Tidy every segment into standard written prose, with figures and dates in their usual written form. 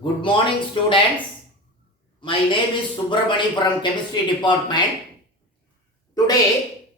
Good morning, students. My name is Subramani from Chemistry Department. Today,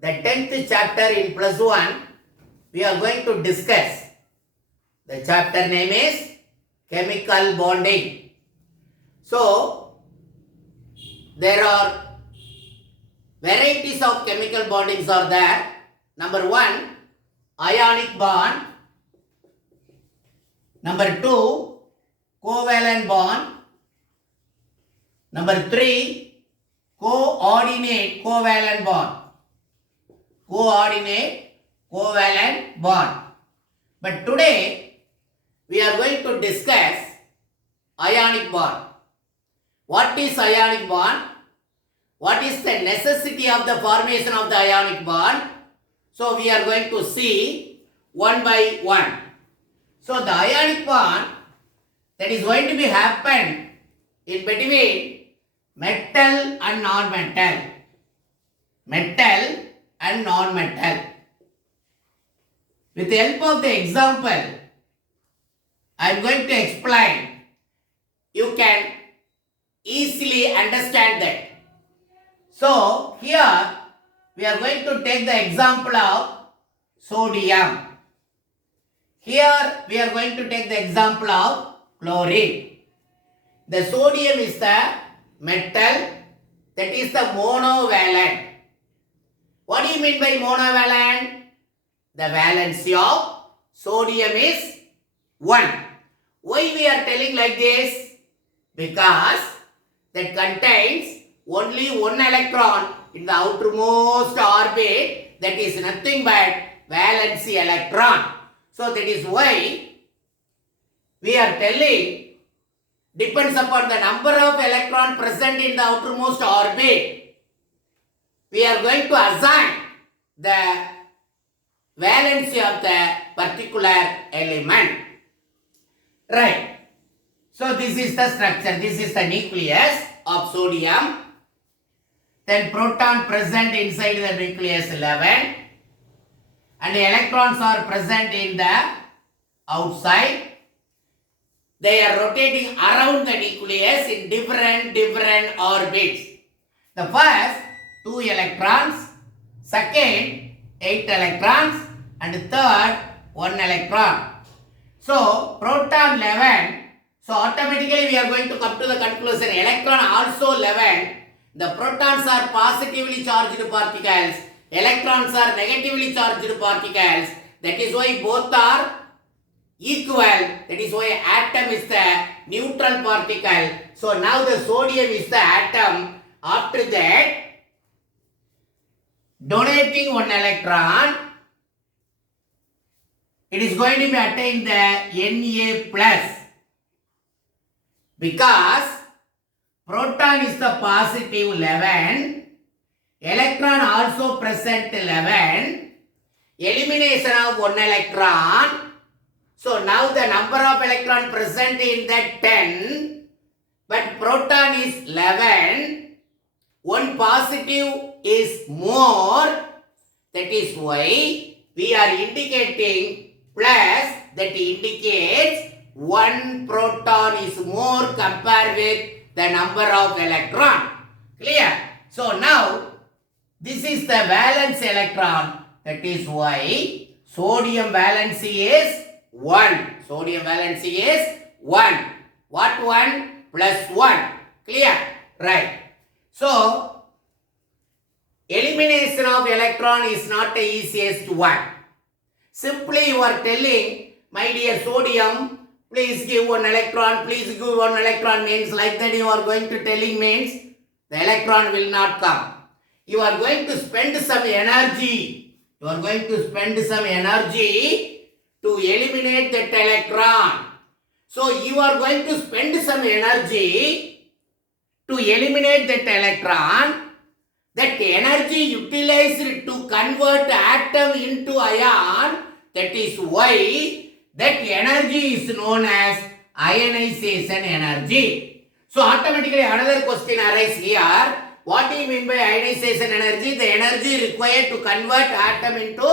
the 10th chapter in plus 1, we are going to discuss. The chapter name is Chemical Bonding. So, there are varieties of chemical bondings are there. Number 1, ionic bond. Number 2, covalent bond. Number 3, coordinate covalent bond. Coordinate covalent bond. But today, we are going to discuss ionic bond. What is ionic bond? What is the necessity of the formation of the ionic bond? So, we are going to see one by one. So, the ionic bond that is going to be happen in between metal and non-metal. Metal and non-metal. With the help of the example, I am going to explain. You can easily understand that. So, here we are going to take the example of sodium. Here we are going to take the example of chlorine. The sodium is the metal, that is the monovalent. What do you mean by monovalent? The valency of sodium is 1. Why we are telling like this? Because that contains only one electron in the outermost orbit, that is nothing but valency electron. So that is why we are telling depends upon the number of electrons present in the outermost orbit. We are going to assign the valency of the particular element. Right. So this is the structure. This is the nucleus of sodium. Then proton present inside the nucleus 11. And the electrons are present in the outside. They are rotating around the nucleus in different orbits. The first 2 electrons, second 8 electrons, and third 1 electron. So proton 11. So automatically we are going to come to the conclusion electron also 11. The protons are positively charged particles. Electrons are negatively charged particles. That is why both are equal. That is why atom is the neutral particle. So now the sodium is the atom. After that, donating 1 electron, it is going to be attain the Na+. Because proton is the positive 11. Electron also present 11. Elimination of 1 electron. So now the number of electron present in that 10. But proton is 11. 1 positive is more. That is why we are indicating plus. That indicates 1 proton is more compared with the number of electron. Clear? So now this is the valence electron. That is why sodium valency is 1. Sodium valency is 1. What 1? Plus 1. Clear? Right. So, elimination of electron is not the easiest one. Simply you are telling, my dear sodium, please give 1 electron, please give 1 electron means like that you are going to telling means the electron will not come. You are going to spend some energy. You are going to spend some energy to eliminate that electron. So you are going to spend some energy to eliminate that electron. That energy utilized to convert atom into ion. That is why that energy is known as ionization energy. So automatically another question arises here. What do you mean by ionization energy? The energy required to convert atom into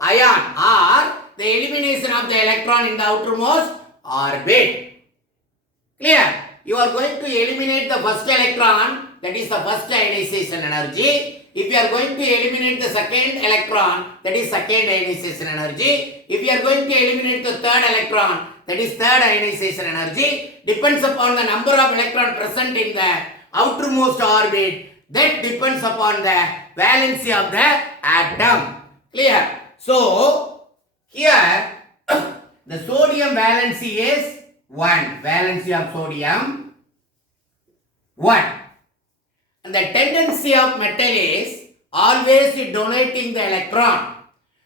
ion or the elimination of the electron in the outermost orbit. Clear? You are going to eliminate the first electron, that is the first ionization energy. If you are going to eliminate the second electron, that is second ionization energy. If you are going to eliminate the third electron, that is third ionization energy. Depends upon the number of electrons present in the outermost orbit. That depends upon the valency of the atom. Clear? So, here the sodium valency is 1. Valency of sodium 1. And the tendency of metal is always donating the electron.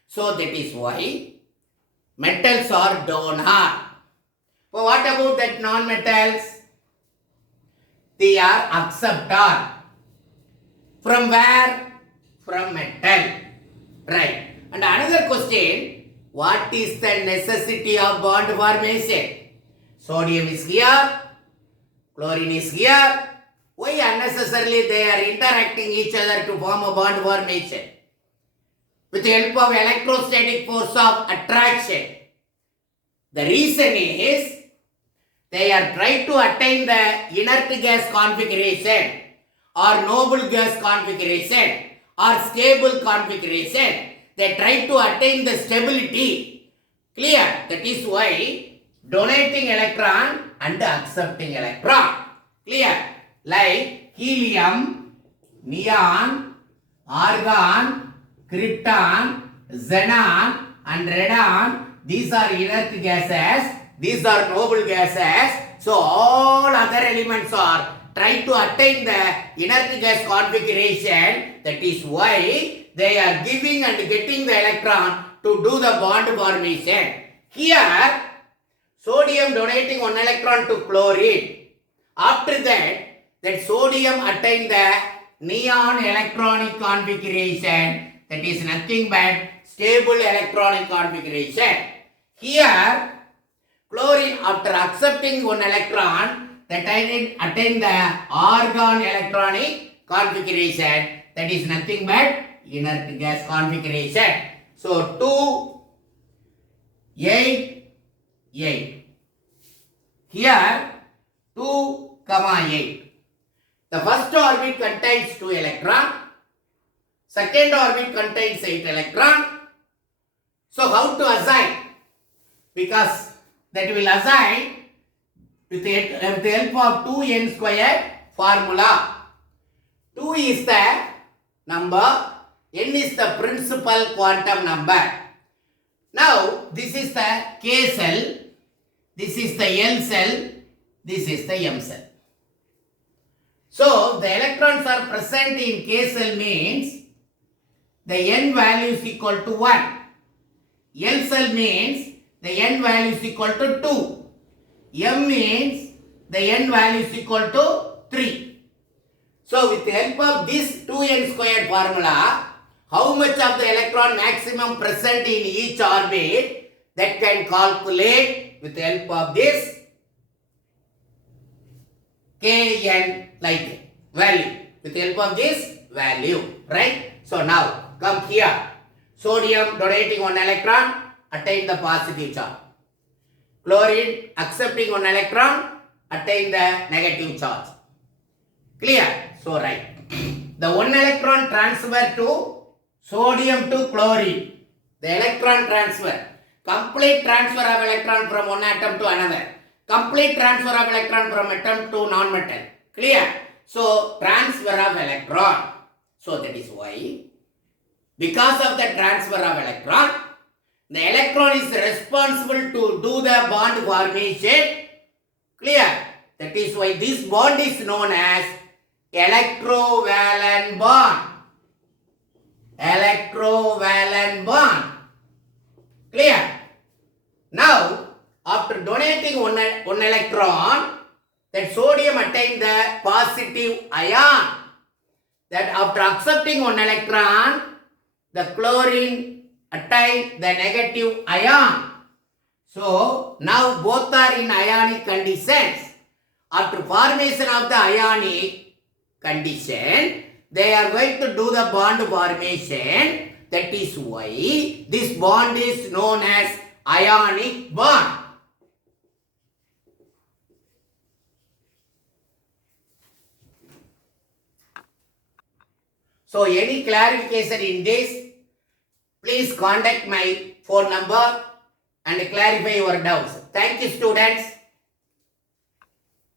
So that is why metals are donor. But what about that non-metals? They are acceptor. From where? From metal. Right. And another question, what is the necessity of bond formation? Sodium is here, chlorine is here. Why unnecessarily they are interacting each other to form a bond formation? With the help of electrostatic force of attraction. The reason is they are trying to attain the inert gas configuration or noble gas configuration or stable configuration. They try to attain the stability. Clear? That is why donating electron and accepting electron. Clear? Like helium, neon, argon, krypton, xenon and radon. These are inert gases. These are noble gases. So all other elements are trying to attain the inert gas configuration. That is why they are giving and getting the electron to do the bond formation. Here, sodium donating one electron to chlorine. After that sodium attain the neon electronic configuration. That is nothing but stable electronic configuration. Here, chlorine after accepting one electron, that attain the argon electronic configuration. That is nothing but inert gas configuration. So 2, 8, 8. Here 2, 8. The first orbit contains 2 electrons. Second orbit contains 8 electrons. So how to assign? Because that will assign with the help of 2n squared formula. 2 is the number, n is the principal quantum number. Now this is the K cell, this is the L cell, this is the M cell. So the electrons are present in K cell means the n value is equal to 1. L cell means the n value is equal to 2. M means the n value is equal to 3. So with the help of this 2n squared formula, how much of the electron maximum present in each orbit, that can calculate with the help of this Kn like value. With the help of this value, right? So now come here. Sodium donating one electron, attain the positive charge. Chlorine accepting one electron, attain the negative charge. Clear? So right. The one electron transfer to sodium to chlorine. The electron transfer. Complete transfer of electron from one atom to another. Complete transfer of electron from atom to non-metal. Clear? So transfer of electron. So that is why, because of the transfer of electron, the electron is responsible to do the bond formation. Clear? That is why this bond is known as electrovalent bond. Electrovalent bond. Clear? Now, after donating one electron, that sodium attained the positive ion. That after accepting one electron, the chlorine attained the negative ion. So now both are in ionic conditions. After formation of the ionic condition, they are going to do the bond formation. That is why this bond is known as ionic bond. So any clarification in this, please contact my phone number and clarify your doubts. Thank you, students.